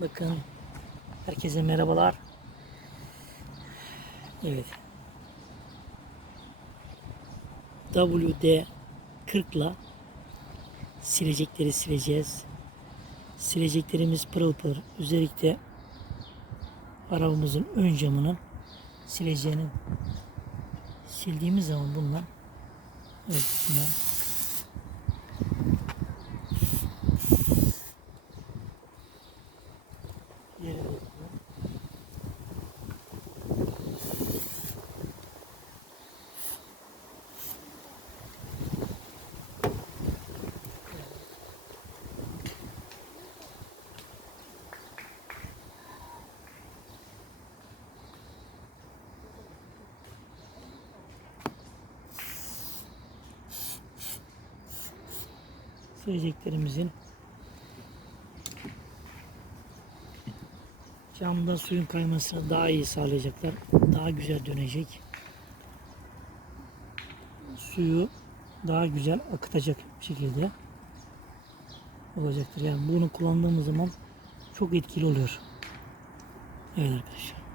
Bakın. Herkese merhabalar. Evet. WD 40 ile silecekleri sileceğiz. Sileceklerimiz pırıl pırıl. Özellikle arabamızın ön camının sileceğini sildiğimiz zaman bunlar evet bunlar Sileceklerimizin camda suyun kaymasını daha iyi sağlayacaklar. Daha güzel dönecek. Suyu daha güzel akıtacak şekilde olacaktır. Yani bunu kullandığımız zaman çok etkili oluyor. Evet arkadaşlar.